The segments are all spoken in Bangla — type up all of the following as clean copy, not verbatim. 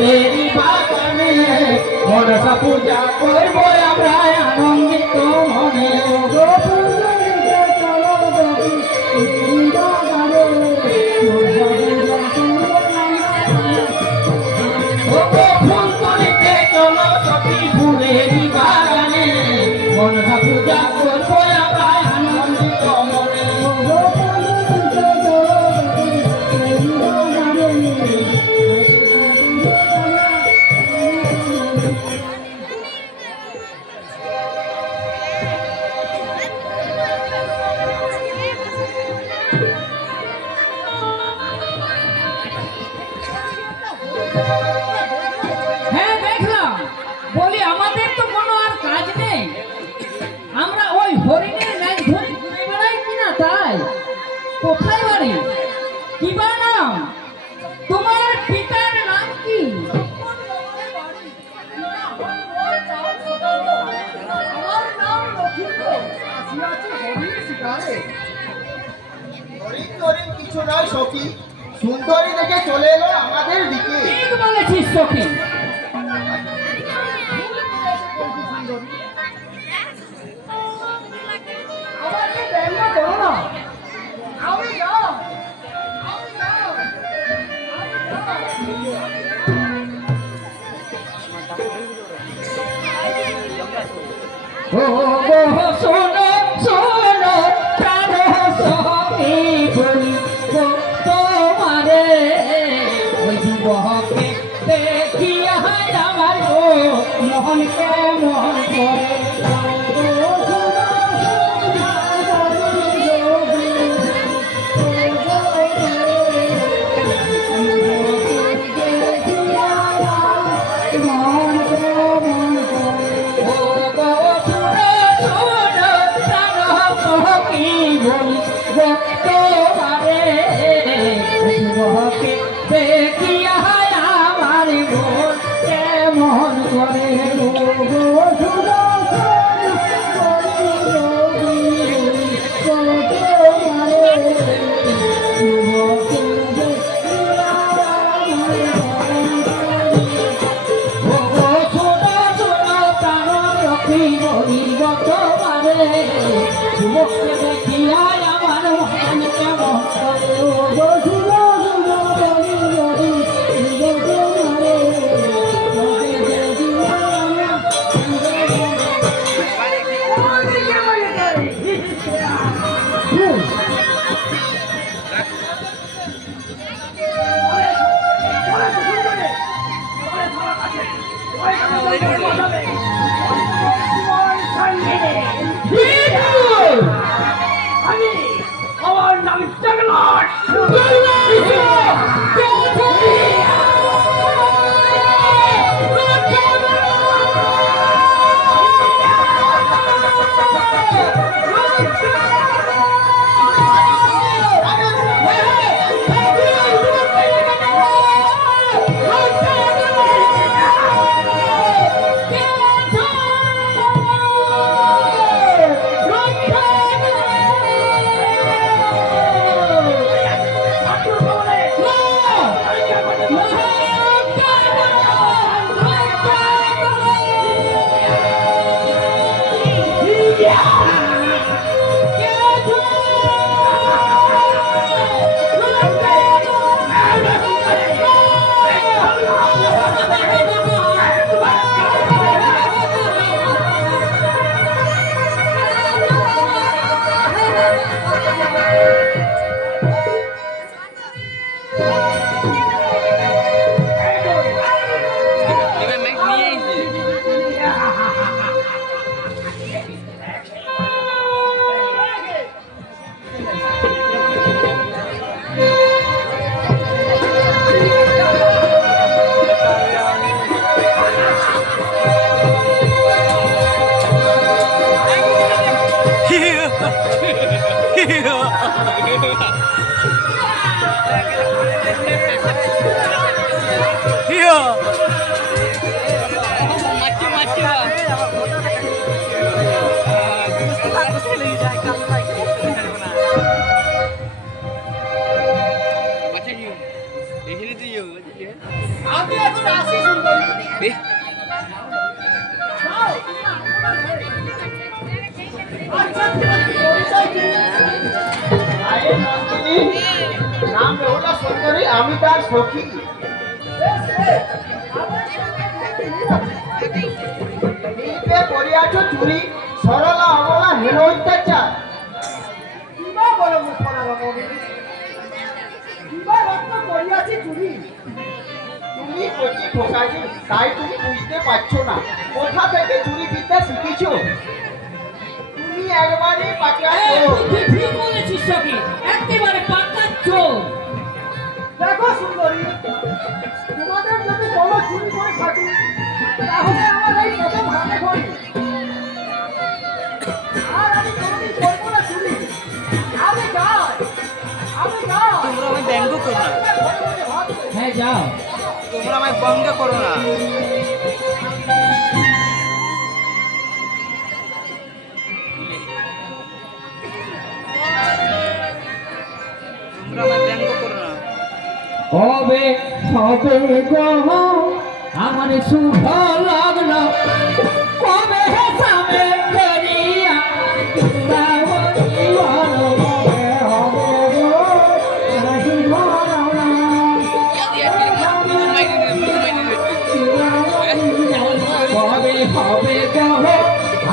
ফুলেরি বাগানে মনসা পূজা করব আমরা আনন্দিত মনে গো ফুলতলিতে চলো যদি ফুলেরি বাগানে ফুলতলিতে চলো যদি ফুলেরি বাগানে মনসা পূজা করব আমরা আনন্দিত মনে গো ফুলতলিতে চলো যদি ফুলেরি বাগানে হ্যাঁ দেখলাম, বলি আমাদের তো কোনো আর কাজ নেই, আমরা ওই হরিণের ম্যাচ ধরে ঘুরে বেড়াই কিনা তাই। কোথায় বাড়ি, কি বা নাম, তোমার পিতার নাম কি? কিছু নয় সখী, সুন্দরী দেখে চলে এলো আমাদের দিকে। ঠিক বলেছিস সখী। ও গো শোনো শোনো প্রাণ সখী বলি গো তোমারে ওই যুবককে দেখিয়া আমার গো মনকে মন করে দেখিয়া আমার মন কেমন করে দেখিয়া আমার মন কেমন করে আমার নাম জগন্নাথ। আমি এখন আসি। নন্দিনী, নাম বেহুলা সুন্দরী, আমি তার সখী। নীলপে করিয়াছ চুরি, সরলা অবলা হেন অত্যাচার। কিবা বলো মুখরা রমণী, কিবা রত্ন করিয়াছি চুরি। তুমি কচি ঠোকাজি, তাই তুমি বুঝতে পারছো না কোথা থেকে চুরি বিদ্যা শিখেছো। তুমি একবারই পাকা এই, চোর। তুই ঠিক বলেছিস সখী, একেবারে পাক্কা চোর। দেখো সুন্দরী, তোমাদের যদি কোনো চুরি করে থাকি তাহলে আমার এই প্রথম হাতে খড়ি। আর আমি কোনোদিন করবো না চুরি। আমি যাই, আমি যাই। তোমরা আমায় ব্যঙ্গ করো না, ঘরে বসে ভাত খাই। হ্যাঁ যাও। তোমরা আমায় ব্যঙ্গ করো না। তোমরা আমায় ব্যঙ্গ করো না। হবে হবে গো আমার শুভ লগ্ন, কবে সামনে ফেরিয়া তুলাবতী বল, কবে হবে গো আমার শুভ লগ্ন, কবে হবে গো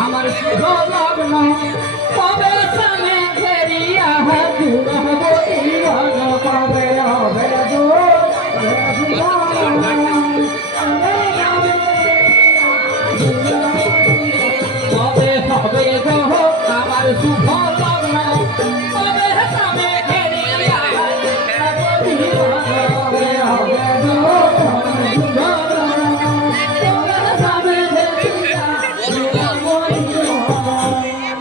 আমার শুভ লগ্ন, কবে সামনে ফেরিয়া তুলাবতী বল, কবে হবে গো আমার শুভ লগ্ন।